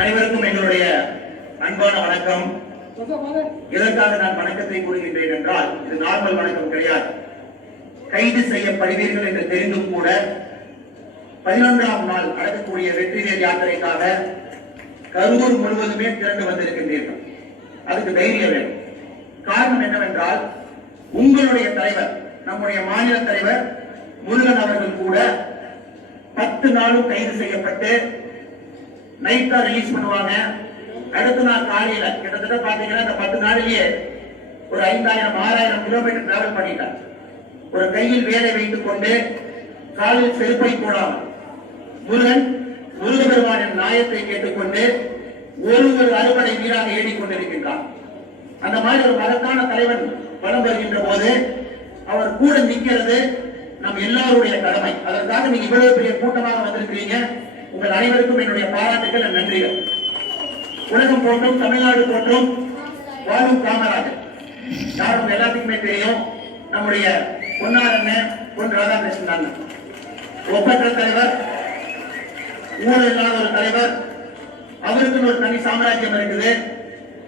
அனைவருக்கும் எங்களுடைய அன்பான வணக்கம். எதற்காக நான் வணக்கத்தை கூறுகின்றேன் என்றால், இது நார்மல் வணக்கம் கிடையாது. கைது செய்யப்படுவீர்கள் என்று தெரிந்தும் கூட 11ஆம் நாள் நடக்கக்கூடிய வெற்றிவேல் யாத்திரைக்காக கரூர் முழுவதுமே திரண்டு வந்திருக்கின்றீர்கள். அதுக்கு தைரியம் வேணும். காரணம் என்னவென்றால், உங்களுடைய தலைவர், நம்முடைய மாநில தலைவர் முருகன் அவர்கள் கூட 10 நாளும் கைது செய்யப்பட்டு நைட்டா ரிலீஸ் பண்ணுவாங்க. அடுத்த நாள் காலையில கிட்டத்தட்ட பாத்தீங்கன்னா இந்த 10 நாளிலேயே ஒரு 5000-6000 கிலோமீட்டர் டிராவல் பண்ணிட்டார். ஒரு கையில் வேலை வைத்துக் கொண்டு காலில் செருப்பை போடாமல் முருகபெருமானின் நியாயத்தை கேட்டுக்கொண்டு ஒரு அறுவடை வீராக ஏறிக்கொண்டிருக்கின்றார். அந்த மாதிரி ஒரு மகத்தான தலைவன் வலம் வருகின்ற போது அவர் கூட நிற்கிறது நம் எல்லாருடைய கடமை. அதற்காக நீங்க இவ்வளவு பெரிய கூட்டமாக வந்திருக்கிறீங்க. உங்கள் அனைவருக்கும் என்னுடைய பாராட்டுகள், நன்றிகள். உலகம் போன்றும் தமிழ்நாடு போன்றும் வாழும் காமராஜர் யாரும் எல்லாத்துக்குமே தெரியும். நம்முடைய பொன்னார் அண்ணன் பொன் ராதாகிருஷ்ணன் அண்ணன் ஒப்பற்ற தலைவர், ஊழல் இல்லாத ஒரு தலைவர். அவருக்குன்னு ஒரு தனி சாம்ராஜ்யம் இருக்குது.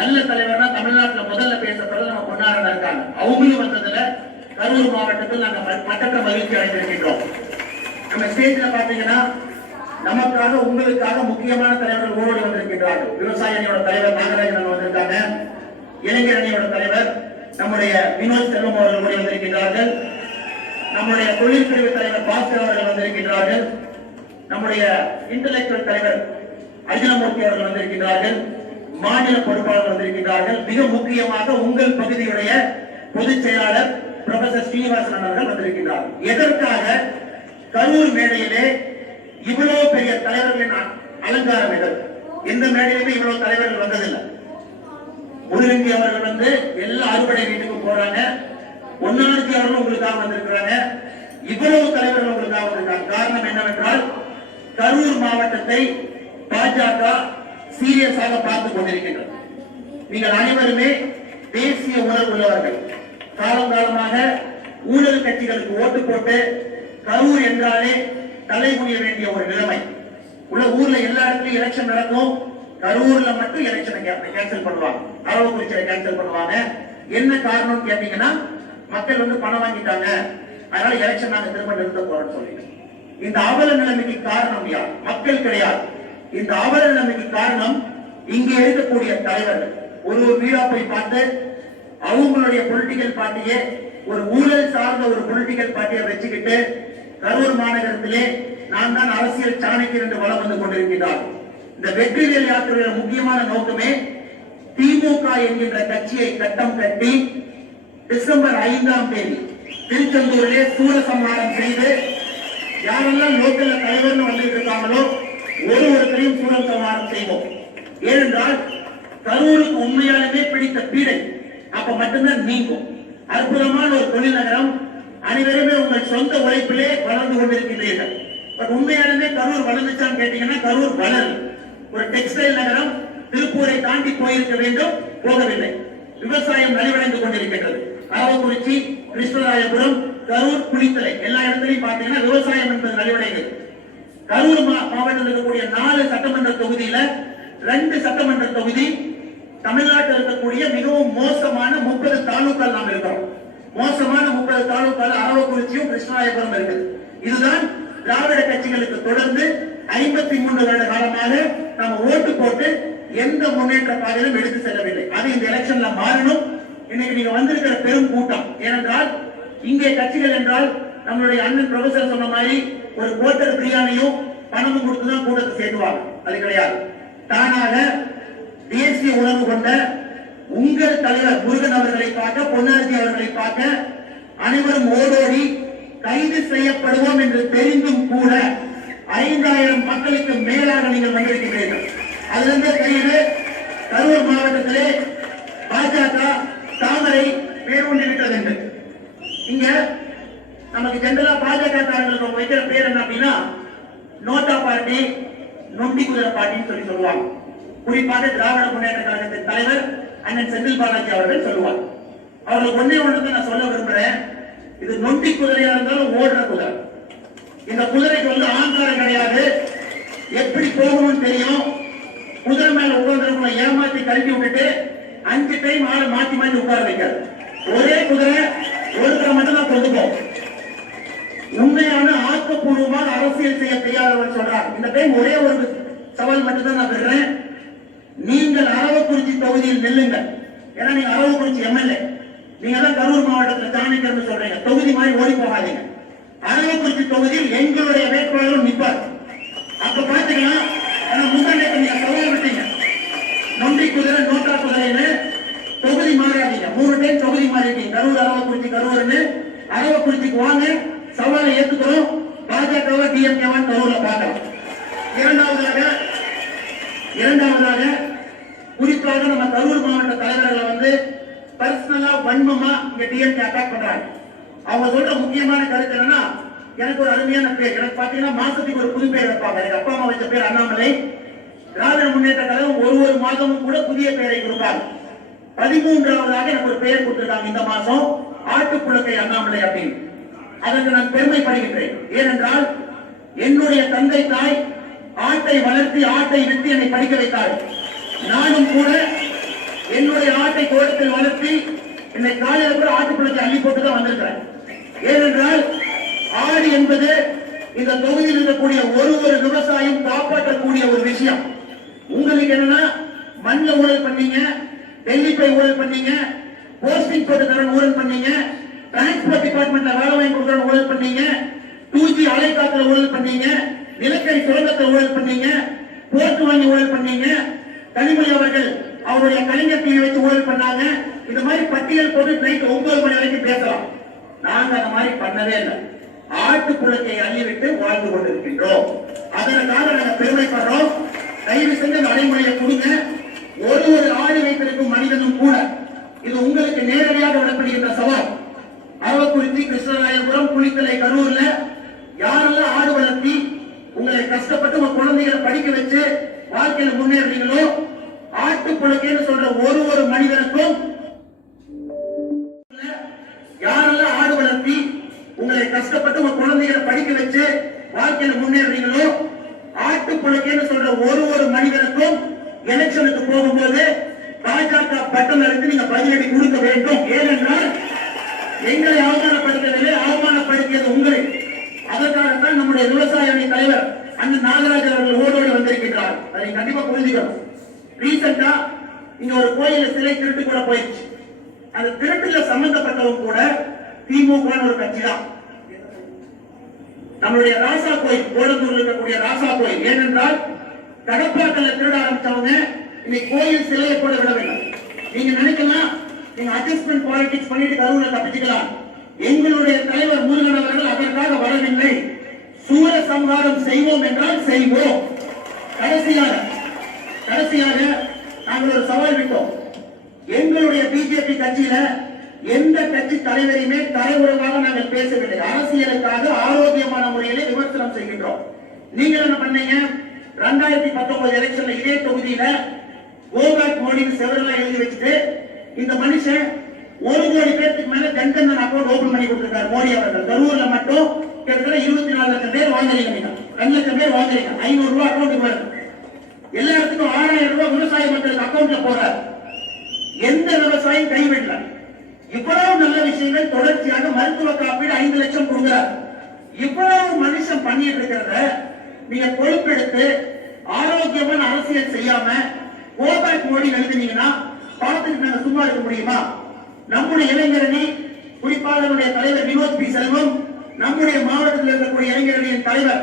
நல்ல தலைவர்னா தமிழ்நாட்டில் முதல்ல பேசப்படுறது நம்ம பொன்னார் இருக்காங்க. அவங்களும் வந்ததுல கரூர் மாவட்டத்தில் நாங்கள் மட்டற்ற மகிழ்ச்சி அடைந்திருக்கின்றோம். நம்ம ஸ்டேஜ்ல பாத்தீங்கன்னா நமக்காக உங்களுக்காக முக்கியமான தலைவர்கள் ஓடி வந்திருக்கின்றார்கள். விவசாய அணியோட தலைவர் நாகராஜன் வந்திருக்காங்க. இளைஞர் அணியோட தலைவர் நம்முடைய வினோத் செல்வம் அவர்கள் ஓடி வந்திருக்கின்றார்கள். நம்முடைய தொழிற்பிரிவு தலைவர் பாஸ்கர் அவர்கள் வந்திருக்கின்றார்கள். நம்முடைய இன்டலெக்சுவல் தலைவர் அர்ஜுனமூர்த்தி அவர்கள் வந்திருக்கின்றார்கள். மாநில பொறுப்பாளர் வந்திருக்கின்றார்கள். மிக முக்கியமாக உங்கள் பகுதியுடைய பொதுச் செயலாளர் புரொஃபசர் ஸ்ரீனிவாசன் அவர்கள் வந்திருக்கின்றார்கள். எதற்காக கரூர் மேடையிலே இவ்வளவு பெரிய தலைவர்களின் அலங்காரம்? எந்த மேடையிலுமே இவ்வளவு தலைவர்கள் வந்ததில்லை. முருகன்ஜி அவர்கள் வந்து எல்லா அறுவடை வீட்டுக்கு போறாங்க. ஒன்னார்ஜி அவர்கள் உங்களுக்காக வந்திருக்கிறாங்க. இவ்வளவு தலைவர்கள் உங்களுக்காக வந்திருக்காங்க. காரணம் என்னவென்றால், கரூர் மாவட்டத்தை பாஜக சீரியஸாக பார்த்துக் கொண்டிருக்கின்றது. நீங்கள் அனைவருமே தேசிய உணர்வு உள்ளவர்கள். காலங்காலமாக ஊழல் கட்சிகளுக்கு ஓட்டு போட்டு கரூர் என்றாலே தலைமுடிய வேண்டிய ஒரு நிலைமை உள்ள ஊர்ல எல்லா இடத்துலயும் எலெக்ஷன் நடக்கும். கரூர்ல மட்டும் எலெக்ஷனை கேன்சல் பண்ணுவாங்க, அரவக்குறிச்சியை கேன்சல் பண்ணுவாங்க. என்ன காரணம் கேட்டீங்கன்னா, மக்கள் வந்து பணம் வாங்கிட்டாங்க, அதனால எலெக்ஷன் நாங்க திரும்ப நிறுத்த போறோம்னு சொல்லிட்டு. இந்த அவல நிலைமைக்கு காரணம் யார்? மக்கள் கிடையாது. இந்த அவல நிலைமைக்கு காரணம் இங்கே இருக்கக்கூடிய தலைவர்கள். ஒரு வீடா போய் பார்த்து அவங்களுடைய பொலிட்டிக்கல் பார்ட்டியை ஒரு ஊழல் சார்ந்த ஒரு பொலிட்டிக்கல் பார்ட்டியை வச்சுக்கிட்டு கரூர் மாநகரத்திலே நான் தான் அரசியல் சாணக்கியர் என்று வளம் வந்து கொண்டிருக்கிறார். இந்த வெற்றிவேல் யாத்திரையோட முக்கியமான நோக்கமே திமுக என்கின்ற கட்சியை கட்டம் கட்டி டிசம்பர் 5ஆம் தேதி திருச்செந்தூரிலே சூரசம்ஹாரம் செய்து யாரெல்லாம் லோக்கல்ல தலைவர்னு வந்துட்டு இருக்காங்களோ ஒருவருக்கையும் சூரசம்ஹாரம் செய்வோம். ஏனென்றால் கரூருக்கு உண்மையாலுமே பிடித்த பீடை அப்ப மட்டும்தான் நீங்கும். அற்புதமான ஒரு தொழில் நகரம். அனைவருமே உங்கள் சொந்த உழைப்பிலே வளர்ந்து கொண்டிருக்கின்றீர்கள். உண்மையாலுமே கரூர் வளர்ந்துச்சான்னு கேட்டீங்கன்னா, கரூர் வளரும். ஒரு டெக்ஸ்டைல் நகரம். திருப்பூரை தாண்டி போயிருக்க வேண்டும், போகவில்லை. விவசாயம் நலிவடைந்து கொண்டிருக்கின்றது. அரவக்குறிச்சி, கிருஷ்ணராயபுரம், கரூர், குளித்தலை எல்லா இடத்திலையும் பார்த்தீங்கன்னா விவசாயம் என்பது நலிவடைகிறது. கரூர் மாவட்டத்தில் இருக்கக்கூடிய 4 சட்டமன்ற தொகுதியில 2 சட்டமன்ற தொகுதி தமிழ்நாட்டில் இருக்கக்கூடிய மிகவும் மோசமான 30 தாலுக்கால் நாம் இருக்கிறோம். மோசமான 30 தாலுக்கால் அரவக்குறிச்சியும் கிருஷ்ணராயபுரம் இருக்குது. இதுதான் திராவிட கட்சிகளுக்கு தொடர்ந்து 53 வருட காலமாக நம்ம ஓட்டு போட்டு எந்த முன்னேற்ற பாதையிலும் எடுத்து செல்லவில்லை. அது இந்த எலெக்ஷன்ல மாறணும். இன்னைக்கு நீங்க வந்திருக்கிற பெரும் கூட்டம். ஏனென்றால் இங்கே கட்சிகள் என்றால் நம்மளுடைய அண்ணன் ப்ரொஃபசர் சொன்ன மாதிரி ஒரு கோட்டர் பிரியாணியும் பணமும் கொடுத்துதான் கூட்டத்தை சேர்த்துவாங்க. அது கிடையாது. தானாக தேசிய உணர்வு கொண்ட உங்கள் தலைவர் முருகன் அவர்களை பார்க்க, பொன்னார்ஜி அவர்களை பார்க்க அனைவரும் ஓடோடி கைது செய்யப்படுவோம் என்று தெரிந்தும் கூட 5000 மக்களுக்கு மேலாக நீங்கள் வந்திருக்கிறீர்கள். அதிலிருந்து கைது கரூர் மாவட்டத்திலே பாஜக தாமரை பேரூண்டி விட்டது என்று. இங்க நமக்கு ஜெனரலா பாஜக காரங்களுக்கு வைக்கிற பேர் என்ன அப்படின்னா, நோட்டா பார்ட்டி, நொண்டி குதிரை பார்ட்டின்னு சொல்லி சொல்லுவாங்க. குறிப்பாக திராவிட முன்னேற்ற கழகத்தின் தலைவர் அண்ணன் செந்தில் பாலாஜி அவர்கள் சொல்லுவார். அவர்கள் ஒன்னே ஒன்று நான் சொல்ல விரும்புறேன். இது நொண்டி குதிரையா இருந்தாலும் ஓடுற குதிரை. இந்த குதிரைக்கு வந்து ஆங்காரம் கிடையாது. எப்படி போகணும்னு தெரியும். குதிரை கழட்டி விட்டுட்டு 5 டைம் ஆளை மாத்தி மாத்தி உட்கார வைக்காது. ஒரே குதிரை ஒருத்தரை மட்டும் தான் கொண்டு போகும். உண்மையான ஆக்கப்பூர்வமான அரசியல் செய்ய தெரியாதவர் சொல்றார். இந்த டைம் ஒரே ஒரு சவால் மட்டும் தான் நான் பெறுறேன். நீங்கள் அரவக்குறிச்சி தொகுதியில் நில்லுங்கள். ஏன்னா நீங்க அரவக்குறிச்சி எம்எல்ஏ, நீங்க தான் கரூர் மாவட்டத்தில் தானிக்கர்னு சொல்றீங்க. தொகுதி மாதிரி ஓடி போகாதீங்க. அரவக்குறிச்சி தொகுதியில் எங்களுடைய வேட்பாளரும் நிற்பார். அப்ப பாத்தீங்கன்னா முன்னாடி நீங்க சவால் விட்டீங்க, நொண்டி குதிரை நோட்டா குதிரைன்னு தொகுதி மாறாதீங்க. 3 டைம் தொகுதி மாறிட்டீங்க. கரூர் அரவக்குறிச்சி கரூர்னு. அரவக்குறிச்சிக்கு வாங்க, சவாலை ஏத்துக்கிறோம். பாஜகவா டிஎம்கேவா கரூர்ல பார்க்கலாம். இரண்டாவதாக குறிப்பாக நம்ம கரூர் மாவட்ட தலைவர்களை பர்சனலா வன்மமா இங்க டிஎம்கே அட்டாக் பண்றாங்க. அவங்க சொல்ற முக்கியமான கருத்து என்னன்னா, எனக்கு ஒரு அருமையான பேர், எனக்கு பாத்தீங்கன்னா மாசத்துக்கு ஒரு புது பேர் வைப்பாங்க. எனக்கு அப்பா அம்மா வச்ச பேர் அண்ணாமலை. திராவிட முன்னேற்ற கழகம் ஒரு மாதமும் கூட புதிய பெயரை கொடுப்பாங்க. 13வதாக எனக்கு ஒரு பெயர் கொடுத்திருக்காங்க இந்த மாசம், ஆட்டுப்புழக்கை அண்ணாமலை அப்படின்னு. அதற்கு நான் பெருமைப்படுகின்றேன். ஏனென்றால் என்னுடைய தந்தை தாய் ஆட்டை வளர்த்தி ஆட்டை விட்டு என்னை படிக்க வைத்தார். நானும் கூட என்னுடைய ஆட்டை தோட்டத்தில் வளர்த்தி என்னை காலையில் கூட ஆட்டுப்புழக்கை அள்ளி போட்டுதான் வந்திருக்கிறேன். ஏனென்றால் ஆடு என்பது இந்த தொகுதியில் இருக்கக்கூடிய ஒரு விவசாயம் காப்பாற்றக்கூடிய ஒரு விஷயம். உங்களுக்கு என்னன்னா, மண்ணில் ஊழல் பண்ணீங்க, டெல்லி போய் ஊழல் பண்ணீங்க, போஸ்டிங் போட்டு தர ஊழல் பண்ணீங்க, டிரான்ஸ்போர்ட் டிபார்ட்மெண்ட்ல வேலை வாங்கி கொடுக்கற ஊழல் பண்ணீங்க, 2G அலைக்காத்துல ஊழல் பண்ணீங்க, நிலக்கரி சுரங்கத்தை ஊழல் பண்ணீங்க, போர்ட் வாங்கி ஊழல் பண்ணீங்க, கனிமொழி அவர்கள் அவருடைய கலைஞர் டிவி வச்சு ஊழல் பண்ணாங்க. இந்த மாதிரி பட்டியல் போட்டு நைட் 9 மணி வரைக்கும் பேசலாம். நாங்க அந்த மாதிரி பண்ணவே இல்லை. ஆட்டுப்புழக்கை அள்ளிவிட்டு வாழ்ந்து கொண்டிருக்கின்றோம். அதற்காக நாங்கள் பெருமைப்படுறோம். தயவு செஞ்சு நடைமுறையை கொடுங்க. ஒரு ஆடு வைத்திருக்கும் மனிதனும் கூட இது உங்களுக்கு நேரடியாக விடப்படுகின்ற சவால். அரவக்குறிச்சி, கிருஷ்ணராயபுரம், குளித்தலை, கரூர்ல யாரெல்லாம் ஆடு வளர்த்தி உங்களை கஷ்டப்பட்டு உங்க குழந்தைகளை படிக்க வச்சு வாழ்க்கையில முன்னேறீங்களோ, ஆட்டுப்புழக்கைன்னு சொல்ற ஒரு மனிதனுக்கும், யாரெல்லாம் ஆடு வளர்த்தி உங்களை கஷ்டப்பட்டு உங்க குழந்தைகளை படிக்க வச்சு வாழ்க்கையில முன்னேறீங்களோ, ஆட்டுப்புழக்கைன்னு சொல்ற ஒரு மனிதனுக்கும் எலெக்ஷனுக்கு போகும்போது பாஜக பட்டம் அளித்து நீங்க பதிலடி கொடுக்க வேண்டும். ஏனென்றால் எங்களை அவமானப்படுத்தவில்லை, அவமானப்படுத்தியது உங்களை. அதற்காகத்தான் நம்முடைய விவசாய அணி தலைவர் அண்ணன் நாகராஜன் அவர்கள் ஓடோடி வந்திருக்கிறார். அதை கண்டிப்பா புரிஞ்சுக்கணும். ரீசெண்டா இங்க ஒரு கோயில சிலை திருட்டு கூட போயிடுச்சு. அந்த திருட்டுல சம்பந்தப்பட்டவங்க கூட திமுக ஒரு கட்சி தான். நம்மளுடைய ராசா கோயில், கோடந்தூர்ல இருக்கக்கூடிய ராசா கோயில், ஏனென்றால் கடப்பாக்கல்ல திருட ஆரம்பிச்சவங்க இன்னைக்கு கோயில் சிலையை கூட விடவில்லை. நீங்க நினைக்கலாம், நீங்க அட்ஜஸ்ட்மெண்ட் பாலிடிக்ஸ் பண்ணிட்டு கரூர்ல தப்பிச்சுக்கலாம். எங்களுடைய தலைவர் முருகன் அவர்கள் அதற்காக வரவில்லை. சூர சம்ஹாரம் செய்வோம் என்றால் செய்வோம். கடைசியாக நாங்கள் ஒரு சவால் விட்டோம். எங்களுடைய பிஜேபி கட்சியில எந்த கட்சி தலைவரையுமே தலைமுறையாக நாங்கள் பேசவில்லை. அரசியலுக்காக ஆரோக்கியமான முறையிலே விமர்சனம் செய்கின்றோம். நீங்க என்ன பண்ணீங்க? 2019 எலெக்ஷன்ல இதே தொகுதியில கோபேக் மோடி செவரெல்லாம் எழுதி வச்சுட்டு இந்த மனுஷன் 1 கோடி பேருக்கு மேல ஜன்தன் அக்கௌண்ட் ஓபன் பண்ணி கொடுத்திருக்காரு மோடி அவர்கள். கரூர்ல மட்டும் கிட்டத்தட்ட 24 லட்சம் பேர் வாங்குறீங்க, 2 லட்சம் பேர் வாங்குறீங்க, 500 ரூபாய் அக்கௌண்ட்டுக்கு வருது. எல்லா இடத்துக்கும் 6000 ரூபாய் விவசாய மக்களுக்கு அக்கௌண்ட்ல போறாரு. எந்த விவசாயம் கைவிடல. இவ்வளவு நல்ல விஷயங்கள் தொடர்ச்சியாக மருத்துவ காப்பீடு 5 லட்சம் கொடுக்கிறார். இவ்வளவு மனுஷன் பண்ணிட்டு இருக்கிறத நீங்க பொறுப்பெடுத்து ஆரோக்கியமான அரசியல் செய்யாம கோபேக் மோடி எழுதினீங்கன்னா பார்த்துட்டு நாங்க சும்மா இருக்க முடியுமா? நம்முடைய இளைஞரணி, குறிப்பாக நம்முடைய தலைவர் வினோத் பி செல்வம், நம்முடைய மாவட்டத்தில் இருக்கக்கூடிய இளைஞரணியின் தலைவர்,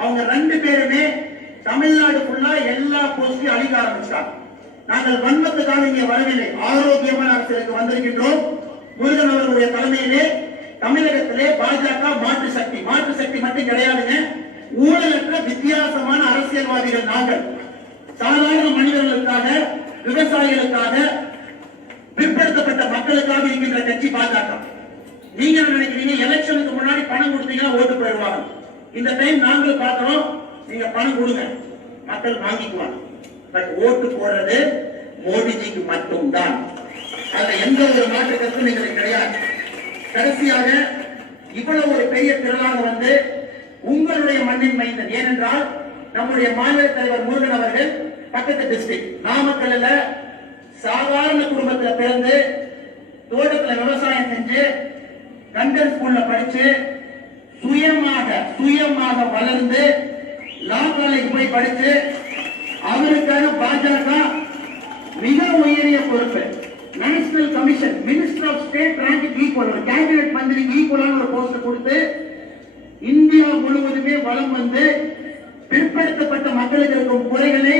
அவங்க 2 பேருமே தமிழ்நாடு ஃபுல்லா எல்லா போஸ்டையும் அழிக்க ஆரம்பிச்சாங்க. நாங்கள் வன்மத்துக்காக இங்கே வரவில்லை, ஆரோக்கியமான அரசியலுக்கு வந்திருக்கின்றோம். முருகன் அவர்களுடைய தலைமையிலே தமிழகத்திலே பாஜக மாற்று சக்தி மட்டும் கிடையாதுங்க. ஊழலற்ற வித்தியாசமான அரசியல்வாதிகள் நாங்கள். சாதாரண மனிதர்களுக்காக, விவசாயிகளுக்காக, பிற்படுத்தப்பட்ட மக்களுக்காக இருக்கின்ற கட்சி பாஜக. நீங்க நினைக்கிறீங்க எலெக்ஷனுக்கு முன்னாடி பணம் கொடுத்தீங்கன்னா ஓட்டு போயிடுவாங்க. இந்த டைம் நாங்கள் பார்க்கிறோம், நீங்க பணம் கொடுங்க, மக்கள் வாங்கிக்குவாங்க. பட் ஓட்டு போடுறது மோடிஜிக்கு மட்டும்தான். அதுல எந்த ஒரு மாற்று கருத்தும் எங்களுக்கு கிடையாது. கடைசியாக இவ்வளவு ஒரு பெரிய திரளாக உங்களுடைய மண்ணின் மைந்தன், ஏனென்றால் நம்முடைய மாநில தலைவர் முருகன் அவர்கள் பக்கத்து டிஸ்ட்ரிக்ட் நாமக்கல்ல சாதாரண குடும்பத்துல பிறந்து தோட்டத்துல விவசாயம் செஞ்சு கண்டர் ஸ்கூல்ல படிச்சு சுயமாக வளர்ந்து லா காலேஜ் போய் படிச்சு அவருக்கான பாஜக மிக உயரிய பொறுப்பு national commission minister of state rank equal ஒரு கேபினெட் மந்திரி ஈக்குவலான ஒரு போஸ்ட் கொடுத்து இந்தியா முழுவதுமே வளம் வந்து பிற்படுத்தப்பட்ட மக்களுக்கு இருக்கும் குறைகளை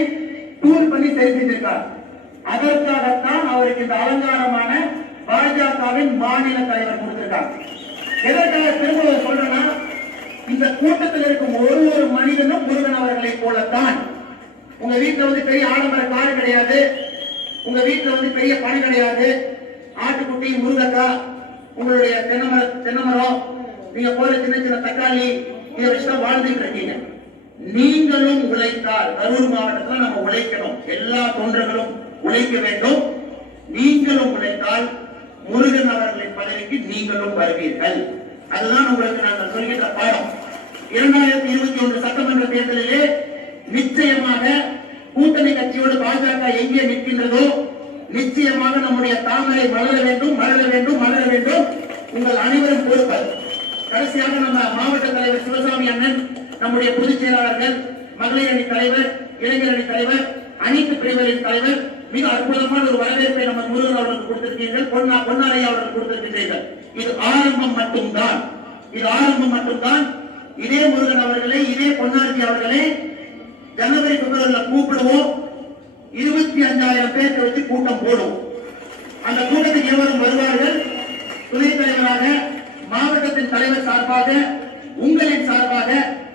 டூர் பண்ணி சரி செஞ்சிருக்கார். அதற்காகத்தான் அவருக்கு இந்த அலங்காரமான பாஜகவின் மாநில தலைவர் கொடுத்திருக்காங்க. எதற்காக திரும்ப சொல்றேன்னா, இந்த கூட்டத்தில் இருக்கும் ஒரு மனிதனும் முருகன் அவர்களை போலத்தான். உங்க வீட்டுல வந்து பெரிய ஆடம்பர காரு கிடையாது, உங்க வீட்டுல வந்து பெரிய பணம் கிடையாது, ஆட்டுக்குட்டி முருகக்காய் உங்களுடைய தென்னமரம் நீங்க போற சின்ன சின்ன தக்காளி இதை வச்சுதான் வாழ்ந்துட்டு இருக்கீங்க. நீங்களும் உழைத்தால் கரூர் மாவட்டத்தில் நம்ம உழைக்கணும், எல்லா தொண்டர்களும் உழைக்க வேண்டும். நீங்களும் உழைத்தால் முருகன் அவர்களின் பதவிக்கு நீங்களும் வருவீர்கள். அதுதான் உங்களுக்கு நாங்கள் சொல்கின்ற பாடம். 2021 சட்டமன்ற தேர்தலிலே நிச்சயமாக கூட்டணி கட்சியோடு பாஜக எங்கே நிற்கின்றதோ நிச்சயமாக நம்முடைய தாமரை மலர வேண்டும், மலர வேண்டும், மலர வேண்டும். உங்கள் அனைவரும் பொறுப்பது. கடைசியாக நம்ம மாவட்ட தலைவர் சிவசாமி அண்ணன், நம்முடைய பொதுச் செயலாளர்கள், மகளிர் அணி தலைவர், இளைஞர் அணி தலைவர், அனைத்து பிரிவுகளின் தலைவர் மிக அற்புதமான ஒரு வரவேற்பை நம்ம முருகன் அவர்களுக்கு கொடுத்திருக்கீர்கள், பொன்னாரையா அவர்கள் கொடுத்திருக்கின்றீர்கள். இது ஆரம்பம் மட்டும்தான், இது ஆரம்பம் மட்டும்தான். இதே முருகன் அவர்களை, இதே பொன்னாரி அவர்களை ஜனவரி பிப்ரவரியில கூப்பிடுவோம். 25,000 பேருக்கு வச்சு கூட்டம் போடும். அந்த கூட்டத்துக்கு எவரும் வருவார்கள். துணைத் தலைவராக, மாவட்டத்தின் தலைவர் சார்பாக, உங்களின் சார்பாக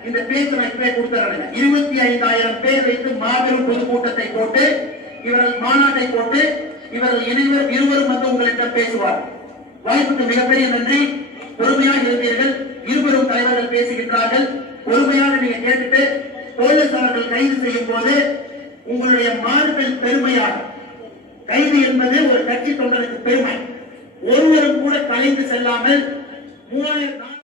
இந்த பேச்சு வைப்பை கொடுத்தாங்க. 25,000 பேர் வைத்து மாபெரும் பொதுக்கூட்டத்தை போட்டு, இவர்கள் மாநாட்டை போட்டு, இவர்கள் இருவரும் வந்து உங்களிடம் பேசுவார். வாய்ப்புக்கு மிகப்பெரிய நன்றி. பொறுமையாக இருந்தீர்கள். இருவரும் தலைவர்கள் பேசுகின்றார்கள். பொறுமையாக நீங்க கேட்டுட்டு போலீஸ் அவர்கள் கைது செய்யும் போது உங்களுடைய மாறுதல் பெருமையாக, கைது என்பது ஒரு கட்சி தொண்டருக்கு பெருமை. ஒருவரும் கூட கலைந்து செல்லாமல் 3000